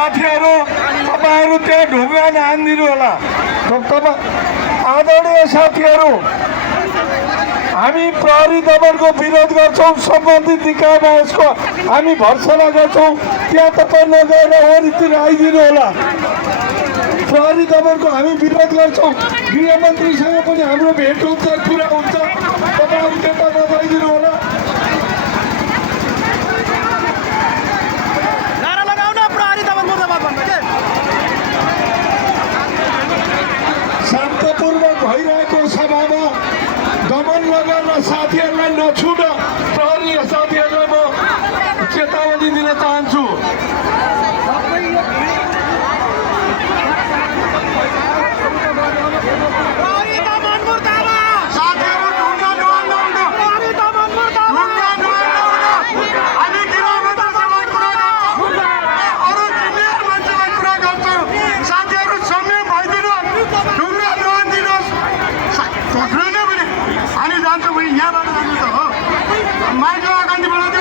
साथीहरू तपाईँहरू त्यहाँ ढुङ्गा नहानिदिनु होला। आदरणीय साथीहरू, हामी प्रहरी दमनको विरोध गर्छौँ। सम्बन्धित निकायमा यसको हामी भर्सना गर्छौँ। त्यहाँ तपाईँ नगएर वरितिर आइदिनु होला। प्रहरी दमनको हामी विरोध गर्छौँ। गृहमन्त्रीसँग पनि हाम्रो भेट हुन्छ, कुरा हुन्छ। तपाईँहरू त्यता नजाइदिनु होला। शान्तपूर्वक भइरहेको सभामा दमन नगर्न साथीहरूलाई नछुन प्रहरी साथीहरूलाई म चेतावनी दिन चाहन्छु। माइक अगाडि बढाउँदै